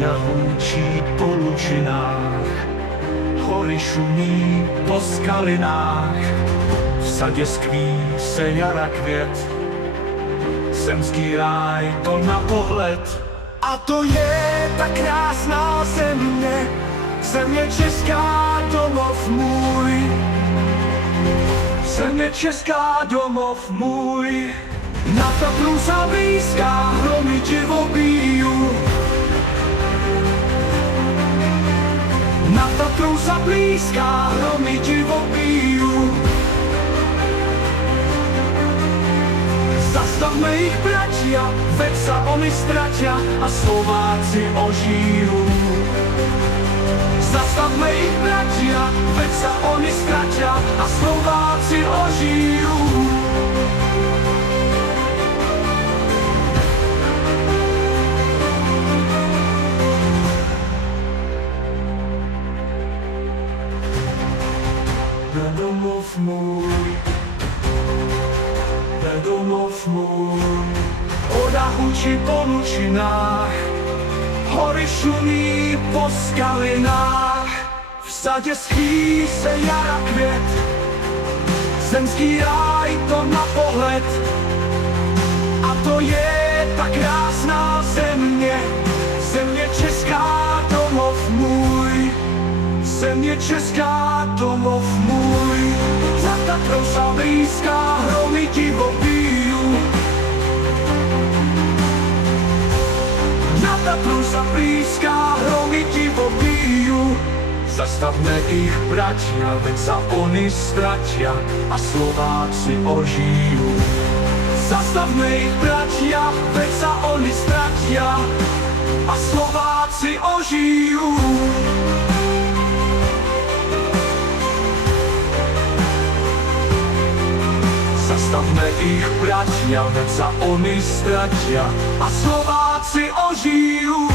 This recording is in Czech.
Voda hučí po lučinách, hory šumí po skalinách. V sadě skví se jara květ, zemský ráj to na pohled. A to je ta krásná země, země česká, domov můj. Země česká, domov můj. Na Tatru sa blízká, hromy divo bijú. Na Tatru sa blízká, hromy divo bijú. Zastavme ich, bratia, veď sa oni stratia a Slováci ožijú. Zastavme ich, bratia, veď sa oni stratia a Slováci ožijú. Domov můj, domov můj. Voda hučí po lučinách, hory šumí po skalinách. V sadě schý se jara květ, zemský ráj to na pohled. A to je ta krásná země, země česká, domov můj. Země česká, domov můj. Za Tatrou sa blízká, hromy divo bijú. Na Tatru sa blízká, hromy divo bijú. Zastavme ich, bratia, veď sa oni stratia a Slováci ožijú. Zastavme ich, bratia, veď sa oni stratia a Slováci ožijú. Zastavme ich, bratia, veď sa oni stratia a Slováci ožijú.